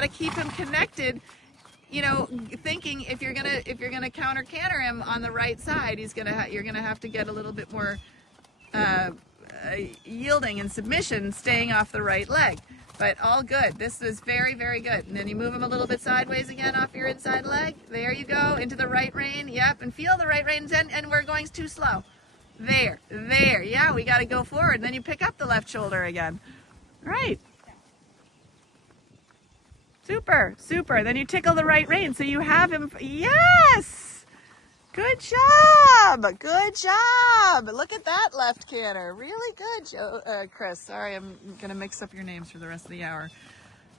got to keep him connected, you know, thinking if you're gonna counter canter him on the right side, you're gonna have to get a little bit more yielding and submission, staying off the right leg. But all good. This is very, very good. And then you move him a little bit sideways again off your inside leg. There you go, into the right rein. Yep, and feel the right rein, and we're going too slow. There. Yeah, we got to go forward. And then you pick up the left shoulder again. Right. Super. Then you tickle the right rein. So you have him. Yes! Good job. Look at that left canter. Really good, Chris. Sorry, I'm going to mix up your names for the rest of the hour.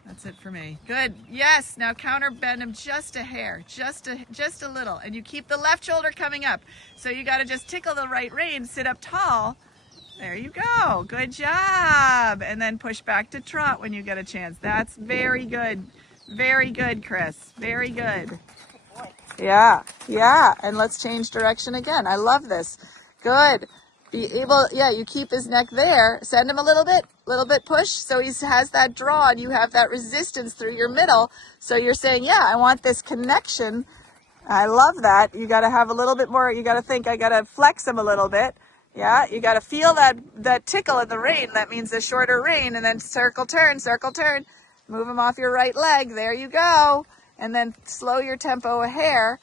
That's it for me. Good. Yes. Now counter bend him just a hair, just a little. And you keep the left shoulder coming up. So you got to just tickle the right rein, sit up tall. There you go. Good job. And then push back to trot when you get a chance. That's very good. Very good, Chris. Very good. Yeah. And let's change direction again. I love this. Good. You keep his neck there. Send him a little bit push. So he has that draw and you have that resistance through your middle. So you're saying, yeah, I want this connection. I love that. You got to have a little bit more. You got to think, I got to flex him a little bit. Yeah. You got to feel that tickle in the rein. That means the shorter rein, and then circle, turn. Move him off your right leg. There you go. And then slow your tempo a hair.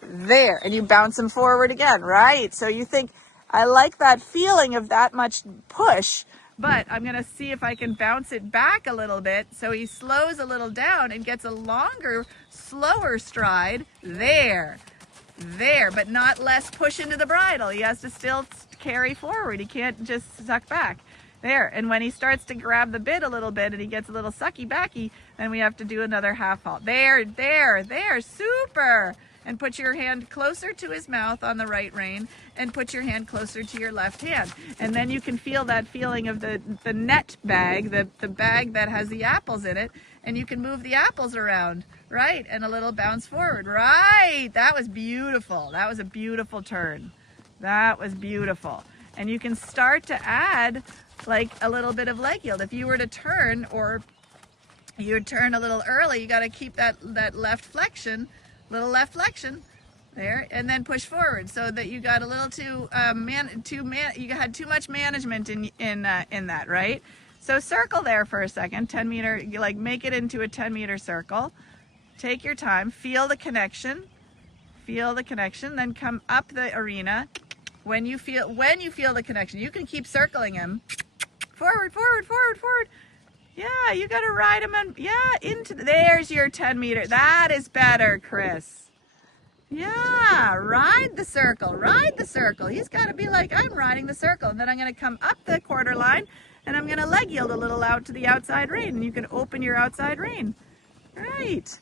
There. And you bounce him forward again, right? So you think, I like that feeling of that much push, but I'm going to see if I can bounce it back a little bit so he slows a little down and gets a longer, slower stride. There, but not less push into the bridle. He has to still carry forward. He can't just suck back. There, and when he starts to grab the bit a little bit and he gets a little sucky-backy, then we have to do another half halt. There, super! And put your hand closer to his mouth on the right rein and put your hand closer to your left hand. And then you can feel that feeling of the net bag, the bag that has the apples in it, and you can move the apples around, right? And a little bounce forward, right? That was beautiful. That was a beautiful turn. That was beautiful. And you can start to add like a little bit of leg yield. If you were to turn, or you would turn a little early, you got to keep that left flexion, there, and then push forward so that you got a little you had too much management in that, right? So circle there for a second, 10 meter, like make it into a 10-meter circle. Take your time, feel the connection, then come up the arena. When you feel the connection, you can keep circling him. Forward. Yeah, you got to ride him on. Yeah, there's your 10 meter. That is better, Chris. Yeah, ride the circle. He's got to be like, I'm riding the circle. And then I'm going to come up the quarter line and I'm going to leg yield a little out to the outside rein. And you can open your outside rein. Right.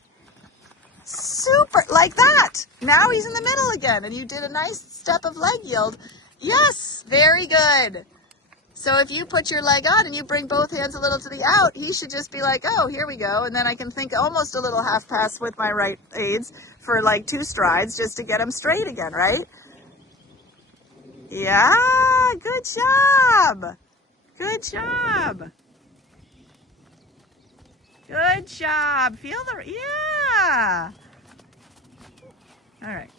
Super, like that. Now he's in the middle again, and you did a nice step of leg yield. Yes, very good. So if you put your leg on and you bring both hands a little to the out, he should just be like, oh, here we go. And then I can think almost a little half pass with my right aids for like 2 strides just to get him straight again, right? Yeah, good job. Feel yeah. All right.